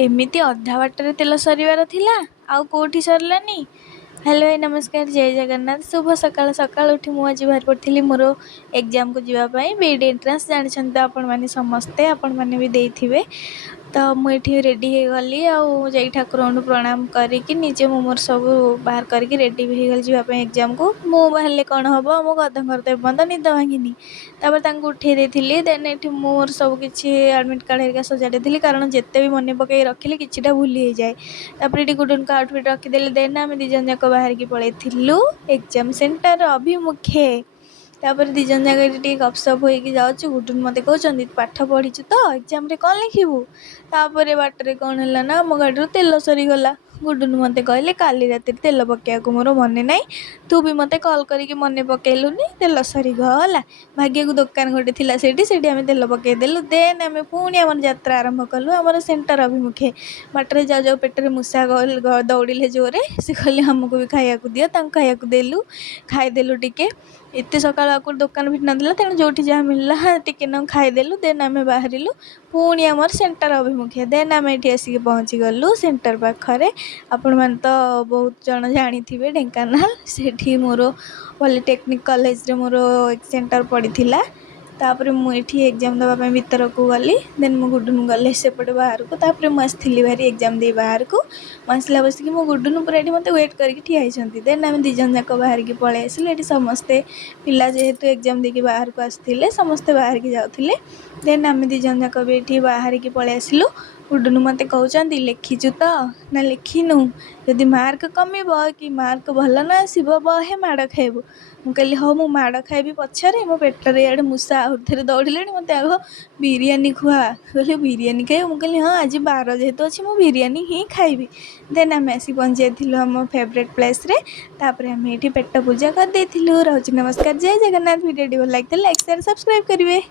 एमिति अधा बाटर तेल सरिबार थिला आउ कोठी सरलानी। हेलो भाई नमस्कार, जय जगन्नाथ। शुभ सकाळ सकाळ उठी मु आज बाहर पड़ती मोर एग्जाम को जीवाई बीड एंट्रांस जानी आपण मैंने समस्ते आपण मैंने भी देथिबे। तो मुझे रेडी हो गली आई ठाकुर प्रणाम करके निजे मु मोर सब बाहर करके रेडी भी हो जावाई एग्जाम को। मु बाहर कौन हम मो गधर तो एपर्त निद भांगी उठे देती। देन ये मोर सब किसी एडमिट कार्ड हेरिका सजाड़ी थी कारण जिते भी मन पकई रखिले किटा भूली जाए। ये गुडन को आउटफिट रखीदे। देन आम दिजन जाक बाहर की पलू एग्जाम सेंटर अभिमुखे। तापर दिजन जाक गपसप होगी जाऊँ। गुडुन मत कहते पाठ पढ़ीचु तो एग्जाम कौन लिखू। तापर बाटर कौन है ना मो गाड़ी तेल सरीगला। गुडुन मत कहले काली राति तेल पकड़ा मोर मन ना तू भी मत कल करके मन पकेलुनी तेल सरीगला। भाग्य को दुकान गोटे थी से आम तेल पकईदेलु। देन आम पुणी आम यात्रा आरंभ कलु आम सेंटर अभिमुखे। बाटर जाऊ जाऊ पेटर मूषा दौड़े जोरे से कहले आमको भी खाया दियो खाया देलु खाईदेलु टिके। एत सकाल आक दुकान भी नाला तेणु जो जहाँ मिलला टिके ना खाईदेलु। देन आम बाहरिलु पुणी आमर सेंटर अभिमुखे। देन आम ये आसिक पहुँची गलु सेंटर पाखरे। आपण मैंने तो बहुत जन जानी थे ढेंकानाल से मोर पॉलिटेक्निक कॉलेज रे मोर सेंटर पड़ी थिला। तापर मुझे एग्जाम देवाई भीतर को गली। देन मु गुडुन गले सेपटे बाहर को। तापर मुझे भारी एग्जाम दे बाहर को मुझला बस कि मो गुडुन पूरा ये मत वेट करके ठियाई। देन आम दिजन जाक बाहर की पलि आसिलु। ये समस्ते पिला जेहेतु एग्जाम देकी बाहर को आसते समस्ते बाहर की जाते। देन आम दिजन जाक भी ये बाहर की पलि आसिलु। गुडुन मत कहते लिखीचु तो ना लिखिनु जदि मार्क कमिब कि मार्क भल ना आसब बहे माड़ खाइबु। मु कहली हाँ मु माड़ खाइबी पछरे मो पेटर इे मूषा आउ थे दौड़े मत आग बिरियानी खुआ कहले बिरियानी खाइब। मु कहली हाँ आज 12 जेहेतु अच्छी मु बिरियानी ही खाइबी। देन आम आसी पहुँची जाइलु आम फेवरेट प्लेस रे। तापर आम ये पेट पूजा कर देलु। रोज नमस्कार, जय जगन्नाथ। वीडियो भल लगे लाइक शेयर सब्सक्राइब करेंगे।